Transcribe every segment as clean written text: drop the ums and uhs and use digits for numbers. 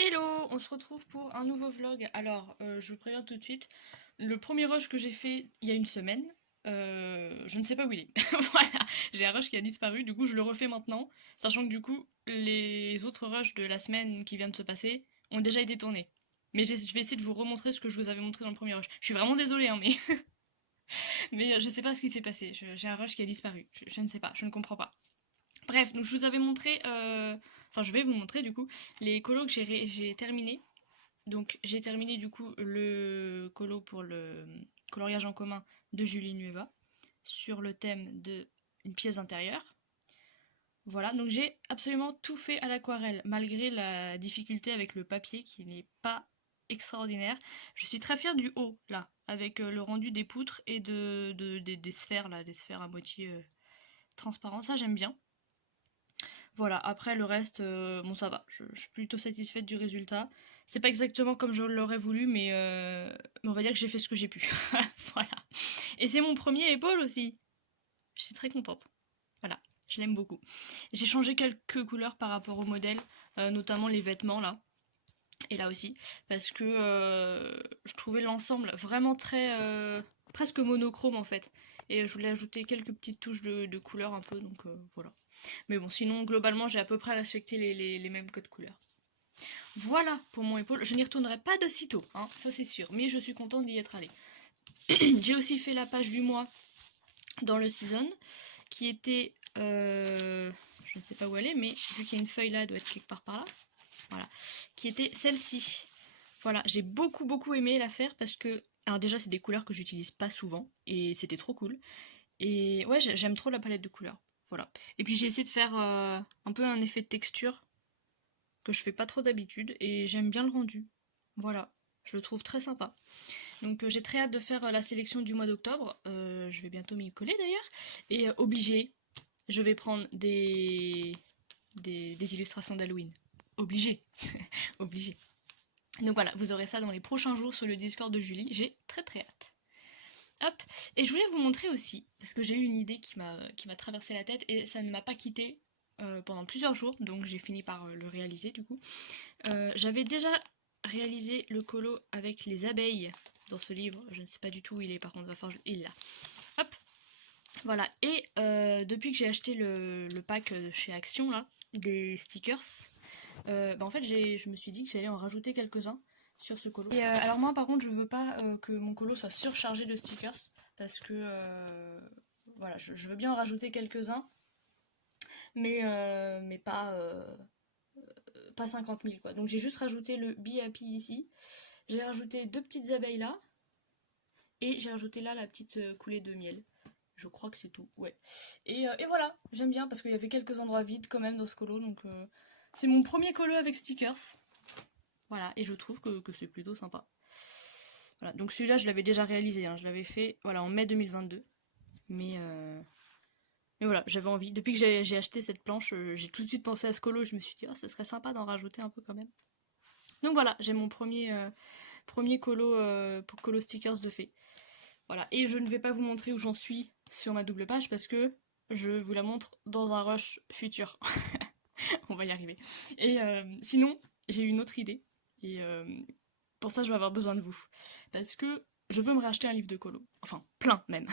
Hello, on se retrouve pour un nouveau vlog. Alors, je vous préviens tout de suite, le premier rush que j'ai fait il y a une semaine, je ne sais pas où il est. Voilà, j'ai un rush qui a disparu, du coup je le refais maintenant, sachant que du coup les autres rushs de la semaine qui vient de se passer ont déjà été tournés. Mais je vais essayer de vous remontrer ce que je vous avais montré dans le premier rush. Je suis vraiment désolée, hein, mais, je sais pas ce qui s'est passé. J'ai un rush qui a disparu. Je ne sais pas, je ne comprends pas. Bref, donc je vous avais montré, enfin je vais vous montrer du coup, les colos que j'ai terminés. Donc j'ai terminé du coup le colo pour le coloriage en commun de Julie Nueva sur le thème de une pièce intérieure. Voilà, donc j'ai absolument tout fait à l'aquarelle, malgré la difficulté avec le papier qui n'est pas extraordinaire. Je suis très fière du haut, là, avec le rendu des poutres et des sphères, là, des sphères à moitié transparentes, ça j'aime bien. Voilà, après le reste, bon ça va, je suis plutôt satisfaite du résultat. C'est pas exactement comme je l'aurais voulu, mais on va dire que j'ai fait ce que j'ai pu. Voilà. Et c'est mon premier épaule aussi. Je suis très contente. Voilà, je l'aime beaucoup. J'ai changé quelques couleurs par rapport au modèle, notamment les vêtements là, et là aussi, parce que je trouvais l'ensemble vraiment très presque monochrome en fait. Et je voulais ajouter quelques petites touches de couleurs un peu, donc voilà. Mais bon, sinon, globalement, j'ai à peu près respecté les mêmes codes couleurs. Voilà pour mon épaule. Je n'y retournerai pas de sitôt, hein, ça c'est sûr. Mais je suis contente d'y être allée. J'ai aussi fait la page du mois dans le season, qui était... je ne sais pas où elle est, mais vu qu'il y a une feuille là, elle doit être quelque part par là. Voilà. Qui était celle-ci. Voilà, j'ai beaucoup aimé la faire parce que... Alors déjà, c'est des couleurs que j'utilise pas souvent, et c'était trop cool. Et ouais, j'aime trop la palette de couleurs. Voilà. Et puis j'ai essayé de faire un peu un effet de texture que je fais pas trop d'habitude et j'aime bien le rendu. Voilà, je le trouve très sympa. Donc j'ai très hâte de faire la sélection du mois d'octobre. Je vais bientôt m'y coller d'ailleurs. Et obligé, je vais prendre des illustrations d'Halloween. Obligé, obligé. Donc voilà, vous aurez ça dans les prochains jours sur le Discord de Julie. J'ai très hâte. Hop, et je voulais vous montrer aussi, parce que j'ai eu une idée qui m'a traversé la tête et ça ne m'a pas quitté pendant plusieurs jours, donc j'ai fini par le réaliser du coup. J'avais déjà réalisé le colo avec les abeilles dans ce livre, je ne sais pas du tout où il est par contre, va falloir il est là. Hop, voilà, et depuis que j'ai acheté le pack chez Action là, des stickers, en fait je me suis dit que j'allais en rajouter quelques-uns sur ce colo. Et alors moi par contre je veux pas que mon colo soit surchargé de stickers parce que voilà, je veux bien en rajouter quelques-uns mais pas 50 000 quoi. Donc j'ai juste rajouté le Be Happy ici, j'ai rajouté deux petites abeilles là et j'ai rajouté là la petite coulée de miel. Je crois que c'est tout, ouais. Et voilà, j'aime bien parce qu'il y avait quelques endroits vides quand même dans ce colo, donc c'est mon premier colo avec stickers. Voilà, et je trouve que c'est plutôt sympa. Voilà, donc celui-là, je l'avais déjà réalisé, hein, je l'avais fait voilà, en mai 2022. Mais voilà, j'avais envie. Depuis que j'ai acheté cette planche, j'ai tout de suite pensé à ce colo, je me suis dit, oh, ça serait sympa d'en rajouter un peu quand même. Donc voilà, j'ai mon premier colo, pour colo stickers de fait. Voilà, et je ne vais pas vous montrer où j'en suis sur ma double page parce que je vous la montre dans un rush futur. On va y arriver. Et sinon, j'ai une autre idée. Et pour ça, je vais avoir besoin de vous. Parce que je veux me racheter un livre de colo. Enfin, plein même.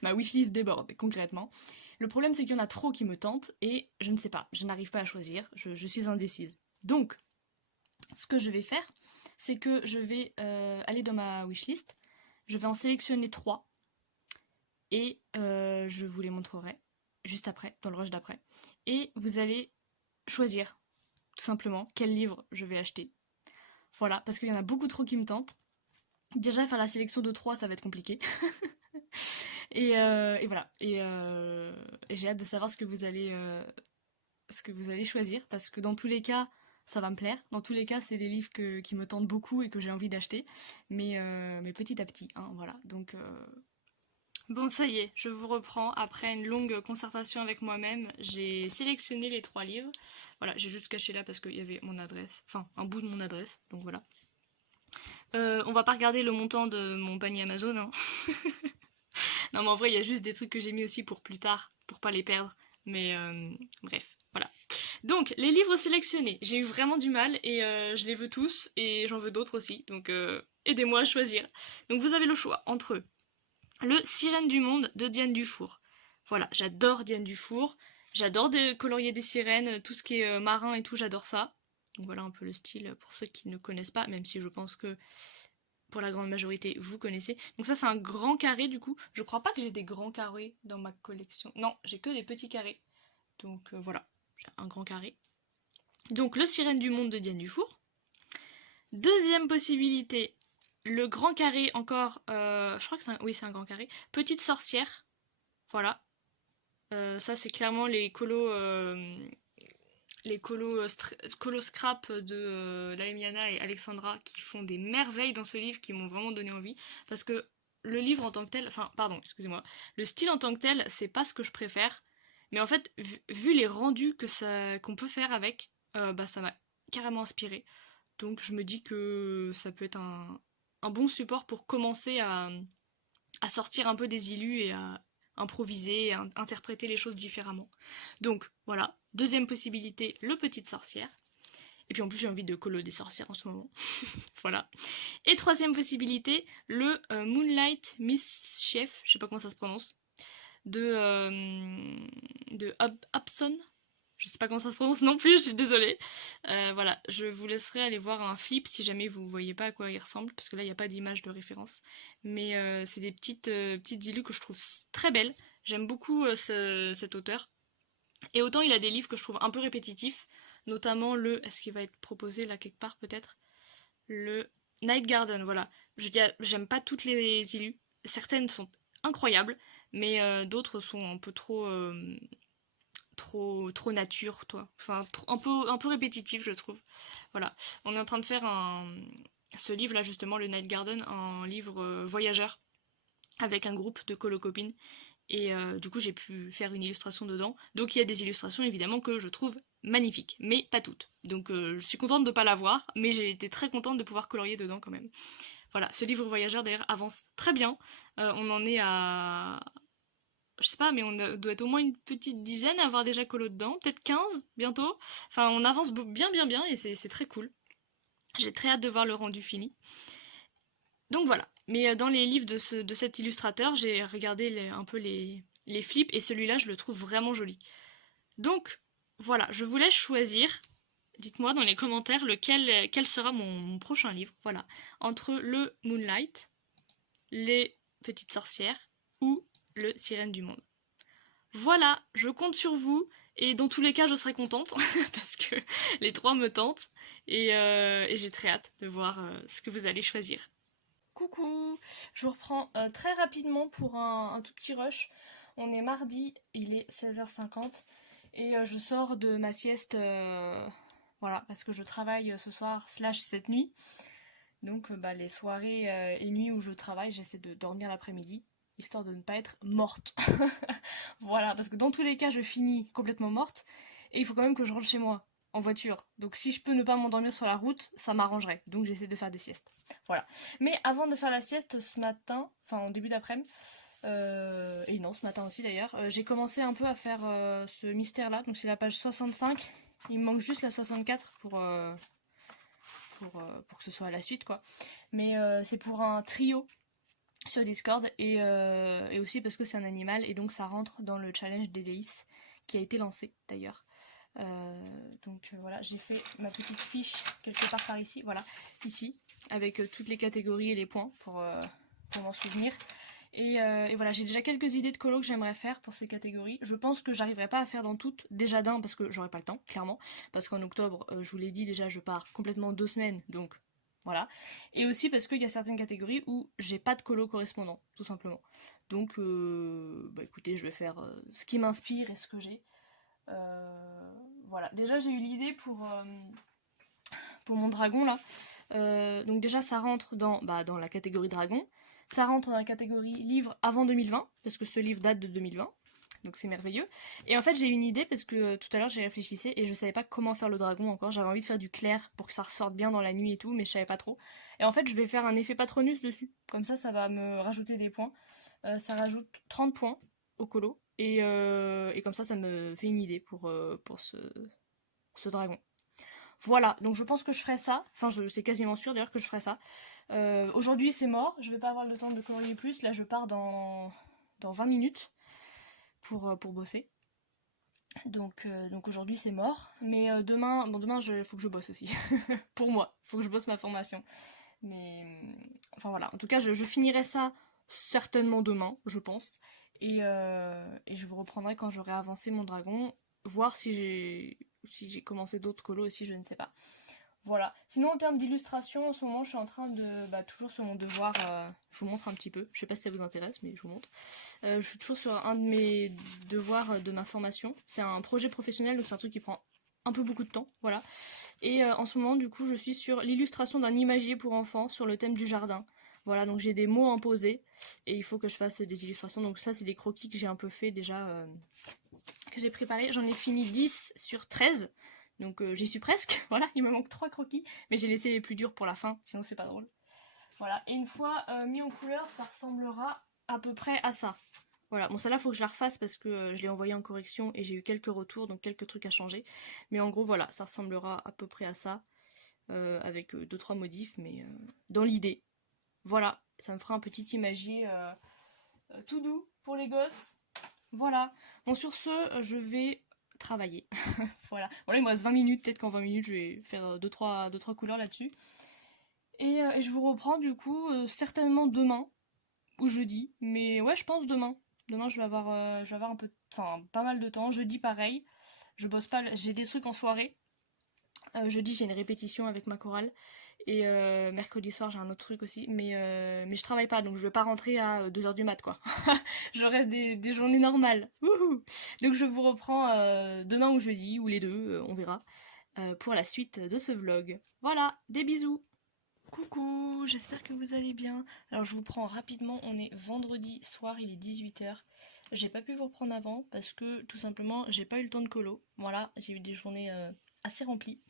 Ma wishlist déborde, concrètement. Le problème, c'est qu'il y en a trop qui me tentent et je ne sais pas, je n'arrive pas à choisir. Je suis indécise. Donc, ce que je vais faire, c'est que je vais aller dans ma wishlist. Je vais en sélectionner 3 et je vous les montrerai juste après, dans le rush d'après. Et vous allez choisir, tout simplement, quel livre je vais acheter. Voilà, parce qu'il y en a beaucoup trop qui me tentent. Déjà, faire la sélection de 3, ça va être compliqué. Et voilà. Et j'ai hâte de savoir ce que vous allez choisir, parce que dans tous les cas, ça va me plaire. Dans tous les cas, c'est des livres qui me tentent beaucoup et que j'ai envie d'acheter. Mais petit à petit, hein, voilà. Donc, bon, ça y est, je vous reprends. Après une longue concertation avec moi-même, j'ai sélectionné les 3 livres. Voilà, j'ai juste caché là parce qu'il y avait mon adresse, enfin un bout de mon adresse, donc voilà. On va pas regarder le montant de mon panier Amazon, hein. Non mais en vrai, il y a juste des trucs que j'ai mis aussi pour plus tard, pour pas les perdre. Mais bref, voilà. Donc, les livres sélectionnés, j'ai eu vraiment du mal et je les veux tous et j'en veux d'autres aussi, donc aidez-moi à choisir. Donc vous avez le choix entre le Sirène du monde de Diane Dufour. Voilà, j'adore Diane Dufour, j'adore colorier des sirènes, tout ce qui est marin et tout, j'adore ça. Donc voilà un peu le style pour ceux qui ne connaissent pas, même si je pense que pour la grande majorité vous connaissez. Donc ça c'est un grand carré du coup. Je crois pas que j'ai des grands carrés dans ma collection. Non, j'ai que des petits carrés. Donc voilà, j'ai un grand carré. Donc le Sirène du monde de Diane Dufour. Deuxième possibilité, le grand carré encore, je crois que oui c'est un grand carré, Petite sorcière, voilà. Ça c'est clairement les colos scrap de Laemiana et Alexandra qui font des merveilles dans ce livre, qui m'ont vraiment donné envie, parce que le livre en tant que tel, enfin pardon, excusez-moi, le style en tant que tel, c'est pas ce que je préfère, mais en fait, vu les rendus qu'on peut faire avec, bah ça m'a carrément inspiré. Donc je me dis que ça peut être un bon support pour commencer à sortir un peu des illus et à improviser, à interpréter les choses différemment. Donc voilà, deuxième possibilité, le Petite sorcière. Et puis en plus j'ai envie de colo des sorcières en ce moment. Voilà. Et troisième possibilité, le Moonlight Mischief, je sais pas comment ça se prononce, de Hobson. Je sais pas comment ça se prononce non plus, je suis désolée. Voilà, je vous laisserai aller voir un flip si jamais vous voyez pas à quoi il ressemble, parce que là il n'y a pas d'image de référence. Mais c'est des petites illus que je trouve très belles. J'aime beaucoup cet auteur. Et autant il a des livres que je trouve un peu répétitifs, notamment est-ce qu'il va être proposé là quelque part peut-être? Le Night Garden, voilà. J'aime pas toutes les illus. Certaines sont incroyables, mais d'autres sont un peu trop nature, toi. Enfin, un peu répétitif, je trouve. Voilà. On est en train de faire ce livre-là, justement, le Night Garden, un livre voyageur, avec un groupe de colo-copines. Et du coup, j'ai pu faire une illustration dedans. Donc, il y a des illustrations, évidemment, que je trouve magnifiques, mais pas toutes. Donc, je suis contente de ne pas l'avoir, mais j'ai été très contente de pouvoir colorier dedans, quand même. Voilà, ce livre voyageur, d'ailleurs, avance très bien. On en est à je sais pas, mais doit être au moins une petite dizaine à avoir déjà colo dedans, peut-être 15 bientôt. Enfin, on avance bien bien bien et c'est très cool. J'ai très hâte de voir le rendu fini. Donc voilà. Mais dans les livres de cet illustrateur, j'ai regardé un peu les flips et celui-là, je le trouve vraiment joli. Donc voilà, je vous laisse choisir. Dites-moi dans les commentaires quel sera mon prochain livre. Voilà. Entre le Moonlight, les petites sorcières ou le Sirène du monde. Voilà, je compte sur vous. Et dans tous les cas, je serai contente parce que les trois me tentent. Et j'ai très hâte de voir ce que vous allez choisir. Coucou, je vous reprends très rapidement pour un tout petit rush. On est mardi, il est 16h50 et je sors de ma sieste, voilà, parce que je travaille ce soir / cette nuit. Donc les soirées et nuits où je travaille, j'essaie de dormir l'après-midi, histoire de ne pas être morte. Voilà, parce que dans tous les cas, je finis complètement morte, et il faut quand même que je rentre chez moi, en voiture. Donc si je peux ne pas m'endormir sur la route, ça m'arrangerait. Donc j'essaie de faire des siestes. Voilà. Mais avant de faire la sieste ce matin, enfin en début d'après-midi, et non, ce matin aussi d'ailleurs, j'ai commencé un peu à faire ce mystère-là. Donc c'est la page 65. Il me manque juste la 64 pour que ce soit à la suite, quoi. Mais c'est pour un trio sur Discord et aussi parce que c'est un animal et donc ça rentre dans le challenge d'Eléis qui a été lancé d'ailleurs. Donc voilà, j'ai fait ma petite fiche quelque part par ici, voilà, ici, avec toutes les catégories et les points pour m'en souvenir. Et voilà, j'ai déjà quelques idées de colo que j'aimerais faire pour ces catégories. Je pense que j'arriverai pas à faire dans toutes, déjà d'un parce que j'aurai pas le temps, clairement, parce qu'en octobre, je vous l'ai dit déjà, je pars complètement 2 semaines, donc voilà. Et aussi parce qu'il y a certaines catégories où j'ai pas de colo correspondant, tout simplement. Donc, écoutez, je vais faire ce qui m'inspire et ce que j'ai. Voilà, déjà j'ai eu l'idée pour mon dragon là. Donc déjà ça rentre dans la catégorie dragon. Ça rentre dans la catégorie livre avant 2020, parce que ce livre date de 2020. Donc c'est merveilleux. Et en fait j'ai une idée parce que tout à l'heure j'y réfléchissais et je savais pas comment faire le dragon encore. J'avais envie de faire du clair pour que ça ressorte bien dans la nuit et tout, mais je savais pas trop. Et en fait je vais faire un effet patronus dessus. Comme ça va me rajouter des points. Ça rajoute 30 points au colo. Et comme ça me fait une idée pour ce dragon. Voilà, donc je pense que je ferai ça. Enfin, c'est quasiment sûr d'ailleurs que je ferai ça. Aujourd'hui, c'est mort. Je vais pas avoir le temps de colorier plus. Là, je pars dans 20 minutes pour bosser. Donc aujourd'hui, c'est mort. Mais demain, faut que je bosse aussi. Pour moi, faut que je bosse ma formation. Mais enfin voilà. En tout cas, je finirai ça certainement demain, je pense. Et je vous reprendrai quand j'aurai avancé mon dragon. Voir si j'ai commencé d'autres colos aussi, je ne sais pas. Voilà. Sinon, en termes d'illustration, en ce moment, je suis en train de... toujours sur mon devoir, je vous montre un petit peu. Je sais pas si ça vous intéresse, mais je vous montre. Je suis toujours sur un de mes devoirs de ma formation. C'est un projet professionnel, donc c'est un truc qui prend un peu beaucoup de temps, voilà. Et en ce moment, du coup, je suis sur l'illustration d'un imagier pour enfants sur le thème du jardin. Voilà, donc j'ai des mots imposés et il faut que je fasse des illustrations. Donc ça, c'est des croquis que j'ai un peu fait déjà, que j'ai préparé. J'en ai fini 10 sur 13. Donc j'y suis presque, voilà, il me manque 3 croquis, mais j'ai laissé les plus durs pour la fin, sinon c'est pas drôle. Voilà, et une fois mis en couleur, ça ressemblera à peu près à ça. Voilà, bon celle-là faut que je la refasse parce que je l'ai envoyée en correction et j'ai eu quelques retours, donc quelques trucs à changer. Mais en gros voilà, ça ressemblera à peu près à ça, avec 2-3 modifs, mais dans l'idée. Voilà, ça me fera un petit imagier tout doux pour les gosses. Voilà, bon sur ce, je vais travailler. Voilà. Bon là il me reste 20 minutes, peut-être qu'en 20 minutes je vais faire 2-3 couleurs là-dessus. Et je vous reprends du coup certainement demain ou jeudi. Mais ouais je pense demain. Demain je vais avoir un peu, enfin pas mal de temps. Jeudi pareil. Je bosse pas, j'ai des trucs en soirée. Jeudi j'ai une répétition avec ma chorale. Et mercredi soir j'ai un autre truc aussi. Mais je travaille pas donc je vais pas rentrer à 2h du mat quoi. J'aurai des journées normales. Wouhou. Donc je vous reprends demain ou jeudi ou les deux, on verra. Pour la suite de ce vlog. Voilà, des bisous. Coucou, j'espère que vous allez bien. Alors je vous prends rapidement, on est vendredi soir, il est 18h. J'ai pas pu vous reprendre avant parce que tout simplement j'ai pas eu le temps de colo. Voilà, j'ai eu des journées assez remplies.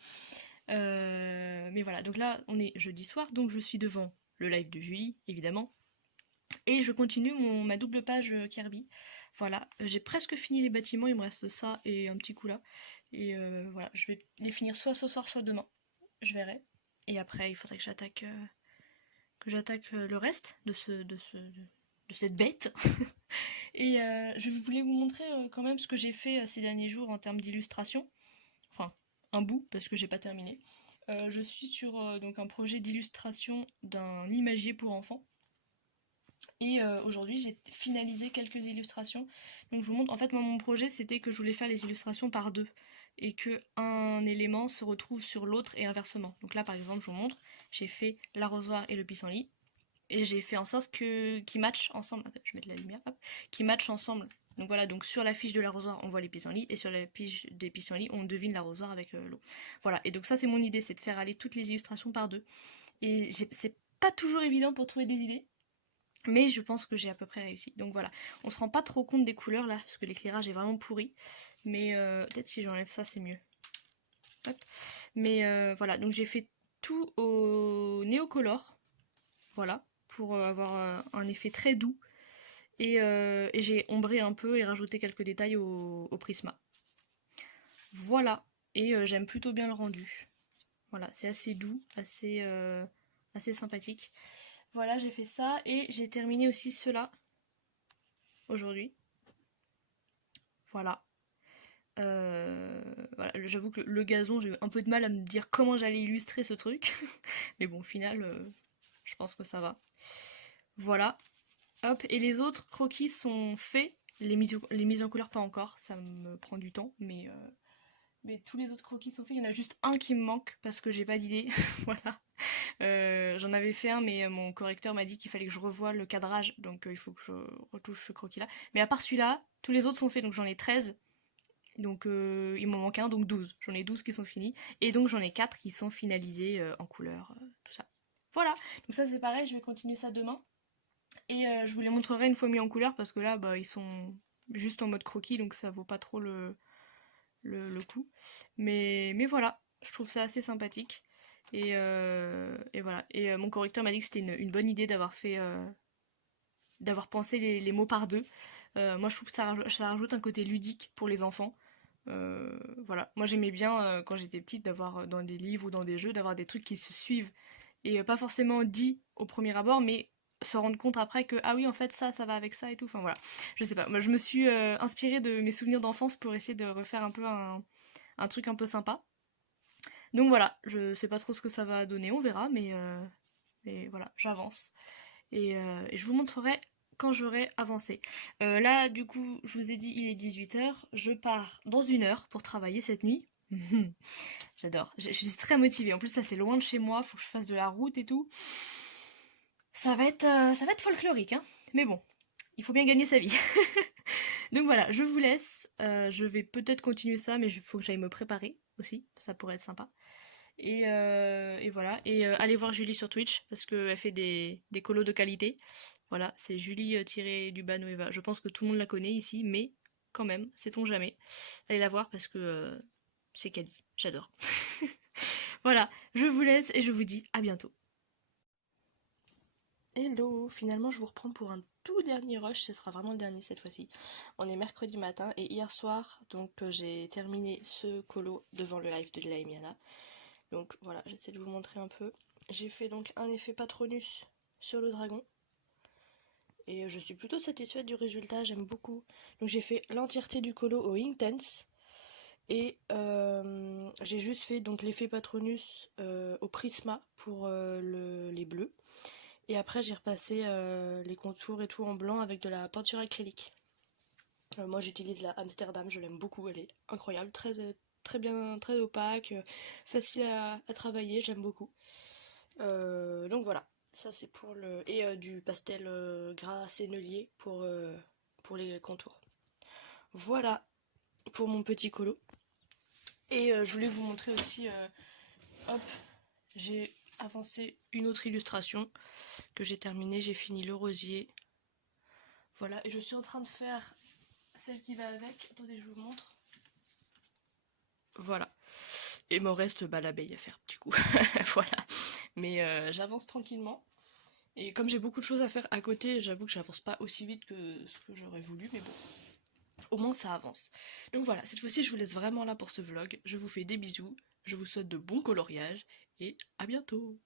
Mais voilà, donc là on est jeudi soir, donc je suis devant le live de Julie, évidemment. Et je continue ma double page Kirby. Voilà, j'ai presque fini les bâtiments, il me reste ça et un petit coup là. Et voilà, je vais les finir soit ce soir, soit demain. Je verrai. Et après, il faudrait que j'attaque le reste de cette bête. Et je voulais vous montrer quand même ce que j'ai fait ces derniers jours en termes d'illustration. Enfin, un bout, parce que j'ai pas terminé. Je suis sur donc un projet d'illustration d'un imagier pour enfants. Et aujourd'hui, j'ai finalisé quelques illustrations. Donc je vous montre, en fait, moi, mon projet, c'était que je voulais faire les illustrations par deux. Et que un élément se retrouve sur l'autre et inversement. Donc là, par exemple, je vous montre, j'ai fait l'arrosoir et le pissenlit. Et j'ai fait en sorte qu'ils matchent ensemble. Attends, je vais mettre la lumière, hop. Qu'ils matchent ensemble. Donc voilà, donc sur la fiche de l'arrosoir, on voit les pissenlits. Et sur la fiche des pissenlits, on devine l'arrosoir avec l'eau. Voilà, et donc ça, c'est mon idée, c'est de faire aller toutes les illustrations par deux. Et c'est pas toujours évident pour trouver des idées. Mais je pense que j'ai à peu près réussi. Donc voilà, on se rend pas trop compte des couleurs là, parce que l'éclairage est vraiment pourri. Mais peut-être si j'enlève ça, c'est mieux. Hop. Mais voilà, donc j'ai fait tout au néocolor. Voilà, pour avoir un effet très doux. Et j'ai ombré un peu et rajouté quelques détails au Prisma. Voilà, et j'aime plutôt bien le rendu. Voilà, c'est assez doux, assez sympathique. Voilà, j'ai fait ça et j'ai terminé aussi cela aujourd'hui. Voilà. Voilà, j'avoue que le gazon, j'ai eu un peu de mal à me dire comment j'allais illustrer ce truc. Mais bon, au final, je pense que ça va. Voilà. Hop, et les autres croquis sont faits. Les mises en couleur, pas encore. Ça me prend du temps, mais tous les autres croquis sont faits. Il y en a juste un qui me manque parce que j'ai pas d'idée. Voilà. J'en avais fait un, mais mon correcteur m'a dit qu'il fallait que je revoie le cadrage. Donc il faut que je retouche ce croquis-là. Mais à part celui-là, tous les autres sont faits. Donc j'en ai 13. Donc il m'en manque un, donc 12. J'en ai 12 qui sont finis. Et donc j'en ai 4 qui sont finalisés en couleur, tout ça. Voilà. Donc ça c'est pareil, je vais continuer ça demain. Et je vous les montrerai une fois mis en couleur parce que là, ils sont juste en mode croquis, donc ça vaut pas trop le coup. Mais voilà, je trouve ça assez sympathique. Et voilà. Et mon correcteur m'a dit que c'était une bonne idée d'avoir pensé les mots par deux. Moi, je trouve que ça rajoute un côté ludique pour les enfants. Voilà, moi j'aimais bien quand j'étais petite d'avoir dans des livres ou dans des jeux, d'avoir des trucs qui se suivent et pas forcément dit au premier abord, mais se rendre compte après que ah oui en fait ça va avec ça et tout. Enfin voilà, je sais pas. Moi je me suis inspirée de mes souvenirs d'enfance pour essayer de refaire un peu un truc un peu sympa. Donc voilà, je sais pas trop ce que ça va donner, on verra, mais voilà, j'avance et je vous montrerai quand j'aurai avancé. Là, du coup, je vous ai dit, il est 18 h. Je pars dans 1 heure pour travailler cette nuit. J'adore. Je suis très motivée. En plus, ça, c'est loin de chez moi. Faut que je fasse de la route et tout. Ça va être folklorique, hein. Mais bon, il faut bien gagner sa vie. Donc voilà, je vous laisse. Je vais peut-être continuer ça, mais il faut que j'aille me préparer aussi. Ça pourrait être sympa. Et voilà. Et allez voir Julie sur Twitch parce qu'elle fait des colos de qualité. Voilà, c'est Julie-du-bas Nueva. Je pense que tout le monde la connaît ici, mais quand même, sait-on jamais. Allez la voir parce que c'est Caddy. J'adore. Voilà, je vous laisse et je vous dis à bientôt. Hello, finalement je vous reprends pour un tout dernier rush, ce sera vraiment le dernier cette fois-ci. On est mercredi matin et hier soir, donc j'ai terminé ce colo devant le live de Laimiana. Donc voilà, j'essaie de vous montrer un peu. J'ai fait donc un effet Patronus sur le dragon. Et je suis plutôt satisfaite du résultat, j'aime beaucoup. Donc j'ai fait l'entièreté du colo au Intense. Et j'ai juste fait donc l'effet Patronus au Prisma pour les bleus. Et après j'ai repassé les contours et tout en blanc avec de la peinture acrylique. Moi j'utilise la Amsterdam, je l'aime beaucoup, elle est incroyable, très bien, très opaque, facile à travailler, j'aime beaucoup. Donc voilà, ça c'est pour le... Et du pastel gras sennelier pour les contours. Voilà pour mon petit colo. Et je voulais vous montrer aussi, hop, j'ai avancé une autre illustration que j'ai terminée, j'ai fini le rosier. Voilà, et je suis en train de faire celle qui va avec. Attendez, je vous montre. Voilà. Et il me reste l'abeille à faire, du coup. Voilà. Mais j'avance tranquillement. Et comme j'ai beaucoup de choses à faire à côté, j'avoue que j'avance pas aussi vite que ce que j'aurais voulu, mais bon. Au moins ça avance. Donc voilà, cette fois-ci je vous laisse vraiment là pour ce vlog. Je vous fais des bisous, je vous souhaite de bons coloriages et à bientôt.